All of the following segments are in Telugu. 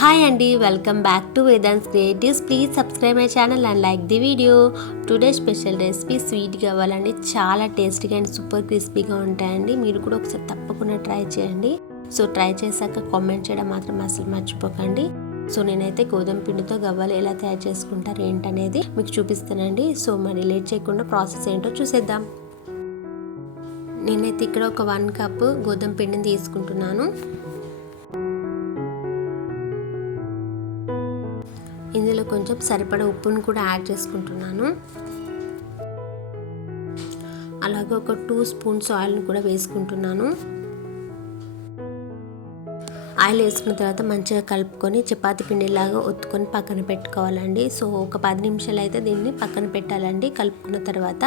హాయ్ అండి welcome back to Vedans creatives please subscribe my channel and like the video today special recipe sweet కావాలండి చాలా టేస్టీగా అండ్ సూపర్ క్రిస్పీగా ఉంటాయండి. మీరు కూడా ఒకసారి తప్పకుండా ట్రై చేయండి. సో ట్రై చేశాక కామెంట్ చేయడం మాత్రం అసలు మర్చిపోకండి. సో నేనైతే గోధుమ పిండితో గవ్వలు ఎలా తయారు చేసుకుంటారు ఏంటనేది మీకు చూపిస్తానండి. సో మరి లేట్ చేయకుండా ప్రాసెస్ ఏంటో చూసేద్దాం. నేనైతే ఇక్కడ ఒక వన్ కప్ గోధుమ పిండిని తీసుకుంటున్నాను. ఇందులో కొంచెం సరిపడా ఉప్పును కూడా యాడ్ చేసుకుంటున్నాను. అలాగే ఒక టూ స్పూన్స్ ఆయిల్ని కూడా వేసుకుంటున్నాను. ఆయిల్ వేసుకున్న తర్వాత మంచిగా కలుపుకొని చపాతి పిండిలాగా ఒత్తుకొని పక్కన పెట్టుకోవాలండి. సో ఒక పది నిమిషాలు అయితే దీన్ని పక్కన పెట్టాలండి. కలుపుకున్న తర్వాత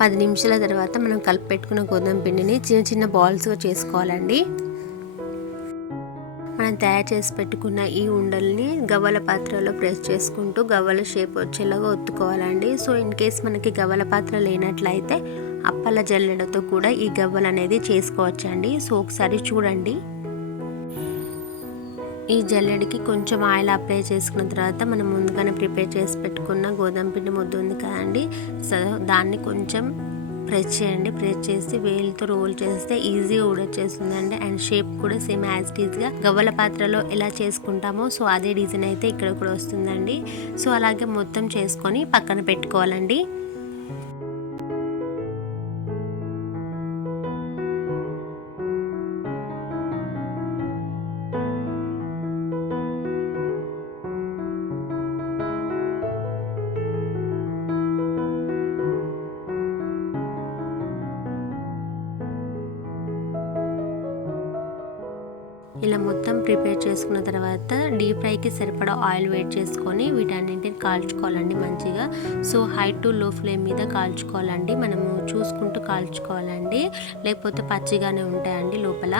పది నిమిషాల తర్వాత మనం కలిపి పెట్టుకున్న గోధుమ పిండిని చిన్న చిన్న బాల్స్గా చేసుకోవాలండి. మనం తయారు చేసి పెట్టుకున్న ఈ ఉండల్ని గవ్వల పాత్రలో ప్రెస్ చేసుకుంటూ గవ్వల షేప్ వచ్చేలాగా ఒత్తుకోవాలండి. సో ఇన్ కేస్ మనకి గవ్వల పాత్ర లేనట్లయితే అప్పల జల్లెడతో కూడా ఈ గవ్వలు అనేది చేసుకోవచ్చండి. సో ఒకసారి చూడండి. ఈ జల్లెడికి కొంచెం ఆయిల్ అప్లై చేసుకున్న తర్వాత మనం ముందుగానే ప్రిపేర్ చేసి పెట్టుకున్న గోధుమ పిండి ముద్ద ఉంది కదండి. సో దాన్ని కొంచెం ప్రెస్ చేయండి. ప్రెస్ చేసి వేలుతో రోల్ చేస్తే ఈజీగా ఊడొచ్చేస్తుందండి. అండ్ షేప్ కూడా సేమ్ యాజ్ ఈజ్గా గవ్వల పాత్రలో ఎలా చేసుకుంటామో సో అదే డిజైన్ అయితే ఇక్కడ కూడా వస్తుందండి. సో అలాగే మొత్తం చేసుకొని పక్కన పెట్టుకోవాలండి. ఇలా మొత్తం ప్రిపేర్ చేసుకున్న తర్వాత డీప్ ఫ్రైకి సరిపడా ఆయిల్ వేట్ చేసుకొని వీటన్నింటిని కాల్చుకోవాలండి మంచిగా. So high to low flame మీద కాల్చుకోవాలండి. మనము చూసుకుంటూ కాల్చుకోవాలండి. లేకపోతే పచ్చిగానే ఉంటాయండి లోపల.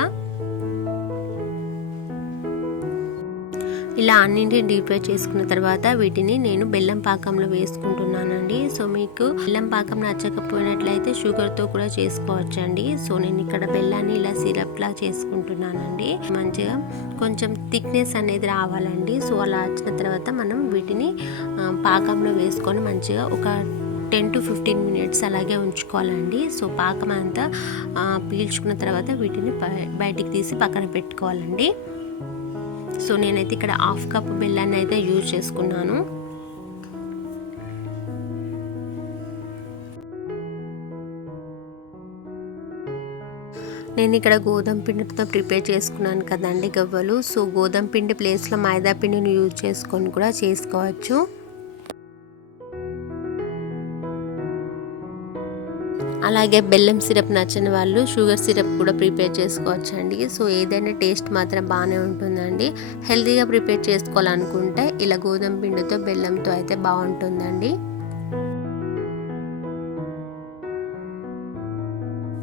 ఇలా అన్నింటిని డీప్ ఫ్రై చేసుకున్న తర్వాత వీటిని నేను బెల్లం పాకంలో వేసుకుంటున్నానండి. సో మీకు బెల్లం పాకం నచ్చకపోయినట్లయితే షుగర్తో కూడా చేసుకోవచ్చండి. సో నేను ఇక్కడ బెల్లాన్ని ఇలా సిరప్లా చేసుకుంటున్నానండి. మంచిగా కొంచెం థిక్నెస్ అనేది రావాలండి. సో అలా వచ్చిన తర్వాత మనం వీటిని పాకంలో వేసుకొని మంచిగా ఒక టెన్ టు ఫిఫ్టీన్ మినిట్స్ అలాగే ఉంచుకోవాలండి. సో పాకం అంతా పీల్చుకున్న తర్వాత వీటిని బయటికి తీసి పక్కన పెట్టుకోవాలండి. సో నేనైతే ఇక్కడ హాఫ్ కప్ బెల్లాన్ని అయితే యూజ్ చేసుకున్నాను. నేను ఇక్కడ గోధుమ పిండితో ప్రిపేర్ చేసుకున్నాను కదండి గవ్వలు. సో గోధుమ పిండి ప్లేస్లో మైదా పిండిని యూజ్ చేసుకొని కూడా చేసుకోవచ్చు. అలాగే బెల్లం సిరప్ నచ్చని వాళ్ళు షుగర్ సిరప్ కూడా ప్రిపేర్ చేసుకోవచ్చండి. సో ఏదైనా టేస్ట్ మాత్రం బాగానే ఉంటుందండి. హెల్తీగా ప్రిపేర్ చేసుకోవాలనుకుంటే ఇలా గోధుమ పిండితో బెల్లంతో అయితే బాగుంటుందండి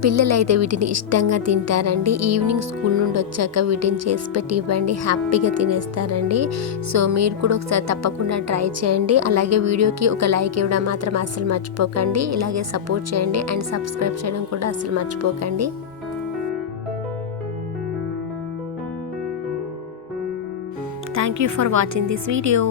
పిల్లలు అయితే వీటిని ఇష్టంగా తింటారండి. ఈవినింగ్ స్కూల్ నుండి వచ్చాక వీటిని చేసి పెట్టి ఇవ్వండి. హ్యాపీగా తినేస్తారండి. సో మీరు కూడా ఒకసారి తప్పకుండా ట్రై చేయండి. అలాగే వీడియోకి ఒక లైక్ ఇవ్వడం మాత్రం అస్సలు మర్చిపోకండి. ఇలాగే సపోర్ట్ చేయండి అండ్ సబ్స్క్రైబ్ చేయడం కూడా అస్సలు మర్చిపోకండి. Thank you for watching this video.